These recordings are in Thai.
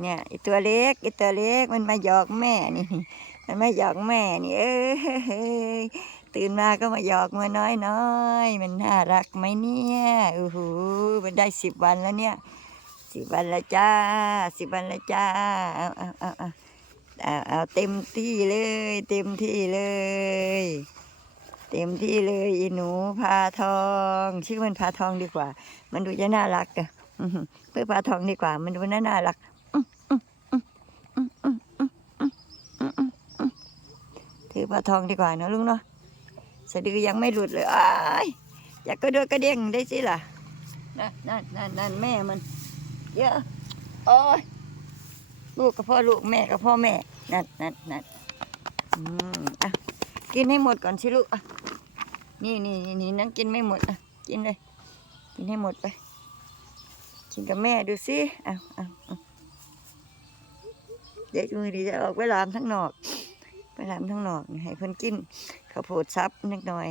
เนี่ยไอตัวเล็กไอตัวเล็กมันมาหยอกแม่นี่ มันมาหยอกแม่นี่ เออตื่นมาก็มาหยอกมาน้อยน้อยมันน่ารักไหมเนี่ยโอ้โหมันได้สิบวันแล้วเนี่ยสิบวันล้วจ้าสิบวันล้วจ้าเอาเอาเอาเอาเอาเอาเต็มที่เลย เต็มที่เลย เต็มที่เลยอีหนูพาทอง ชื่อมันพาทองดีกว่า มันดูจะน่ารักอะเพื่อพาทองดีกว่า มันดูน่าน่ารัก ถือปลาทองดีกว่าเนอะลุงเนาะสะดือยังไม่หลุดเลยอ้ายอยากกระโดดกระเด้งได้สิล่ะนั่นนั่นนั่นนั่นแม่มันเยอะโอ้ยลูกกับพ่อลูกแม่กับพ่อแม่นั่นนั่นนั่นอืมอะกินให้หมดก่อนสิลูกอะนี่นี่นี่นั่งกินไม่หมดอะกินเลย กินให้หมดไป กินกับแม่ดูสิอาเอาเอาเด็กมือดีจะออกไปลามทั้งนอก ลามทั้งนอกให้เพิ่นกินข้าวโพดซับนิดหน่อย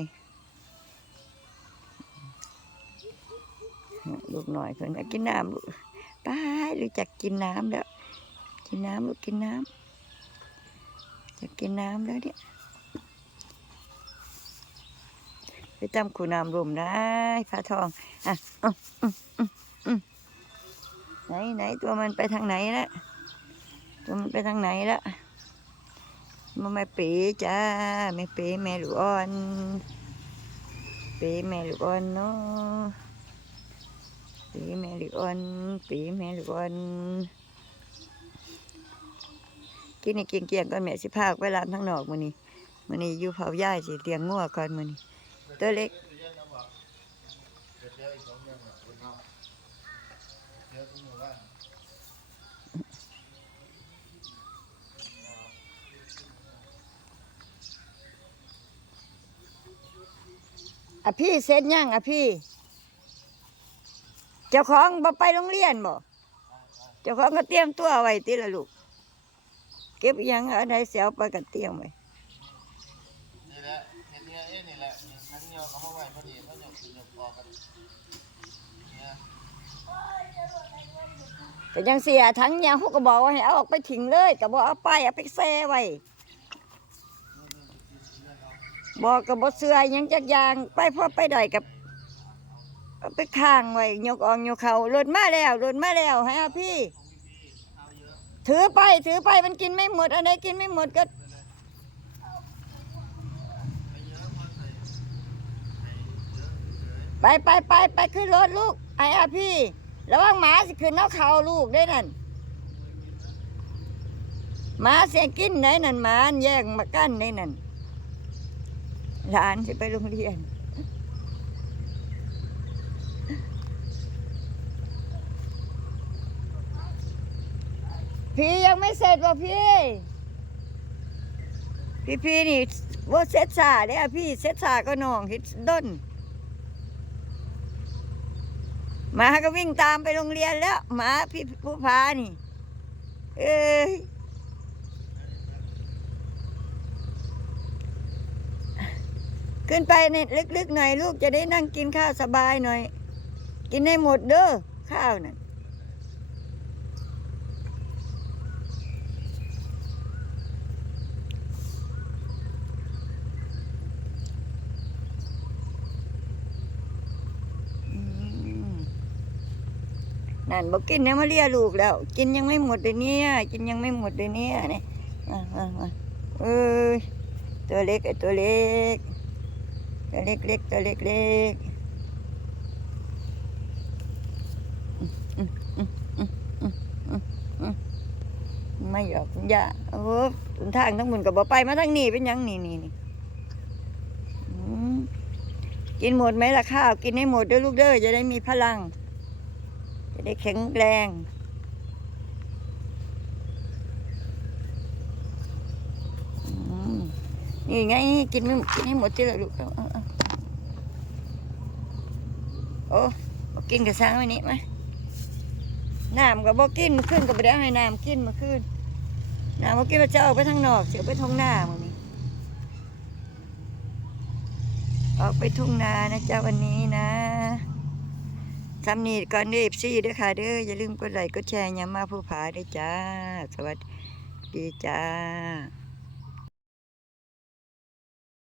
ลูกหน่อยเพิ่นก็กินน้ำลูกไปรู้จักกินน้ำแล้ว กินน้ำลูกกินน้ำจะกินน้ำแล้วเนี่ยไปจำขูน้ำรวมได้พระทองอะอืมอืมอืมอืมไหนไหนตัวมันไปทางไหนละตัวมันไปทางไหนละ มาแม่ปีจ้าแม่ปีแม่ลูกอ่อนปีแม่ลูกอ่อนเนาะปีแม่ลูกอ่อนปีแม่ลูกอ่อนกินนี่กินเกียงก่อนแม่สิพากไปร้านทั้งนอกมื้อนี้มื้อนี้อยู่เผาย่ายสิเลี้ยงงัวก่อนมื้อนี้ตัวเล็ก อะพี่เสร็จยังอะพี่ เจ้าของบ่ไปโรงเรียนบ่เจ้าของก็เตรียมตัวไว้ติละลูก เก็บอิหยังเอะไรเสียเอาไปกันเตรียมไว้นี่แหละเห็นเนี่ยเอ้นี่แหละทั้งเนียวเขามาไว้พอดีเขาหยกหยกออกกันเนี่ยก็ยังเสียทั้งเนี่ยเขาก็บอกว่าให้เอาออกไปทิ้งเลยก็บอกเอาไปเอาไปแซ่ไว้ บอกกับบเสือยังจักยาง ไปพ่อไปได้กับไปข้างไว้ยกอองยกเขาหล่นมาแล้วหล่นมาแล้วให้พี่ ถือไปถือไปมันกินไม่หมดอันไหนกินไม่หมดก็ไปไปไปไปขึ้นรถลูกไอ้อาพี่ระวังหมาสิขึ้นเอาเขาลูกได้นั่นหมาเสียกินไหนนั่นหมาแย่งมากั้นได้นั่น หลานจะไปโรงเรียน พี่ยังไม่เสร็จว่ะพี่ พี่พี่นี่ว่าเสร็จสาเนี่ยพี่เสร็จสาก็น้องเฮ็ดด้นหมาก็วิ่งตามไปโรงเรียนแล้วหมาพี่ผู้พานี่ เอ้ย ขึ้นไปในลึกๆหน่อยลูกจะได้นั่งกินข้าวสบายหน่อย กินให้หมดเด้อข้าวน่ะนั่นบอกกินเนี่ยมาเลียลูกแล้ว กินยังไม่หมดเลยเนี่ย กินยังไม่หมดเลยเนี่ยนี่มามามาเอ้ยตัวเล็กไอ้ตัวเล็ก ตัวเล็กเล็กตัวเล็กเล็กอืมอืมอืมอืมอืมอืมไม่หยอกคุณย่าโอ้ทางทั้งหมดก็บอกไปมาทางนี้เป็นยังนี่นี่นี่กินหมดไหมล่ะข้าว กินให้หมดด้อลูกเด้อจะได้มีพลัง จะได้แข็งแรงอืม นี่ไงกินไม่กินให้หมดที่ละลูกเอเอาเอาโอ้กินกับช้างไว้นี่ไหมน้ำกับบอกกินเมื่อคืนกับไปได้ให้น้ำกินมื่อคืนน้ำบอกกินมาจะเอาไปทางนอกเสียไปทางหน้ามึงนี่ออกไปทุ่งนานะจ๊ะวันนี้นะซ้ำนี้ก่อนเด้อซี่ด้อค่ะเด้ออย่าลืมกดไลค์กดแชร์ยามาผู้ผาด้อจ้า สวัสดีจ้า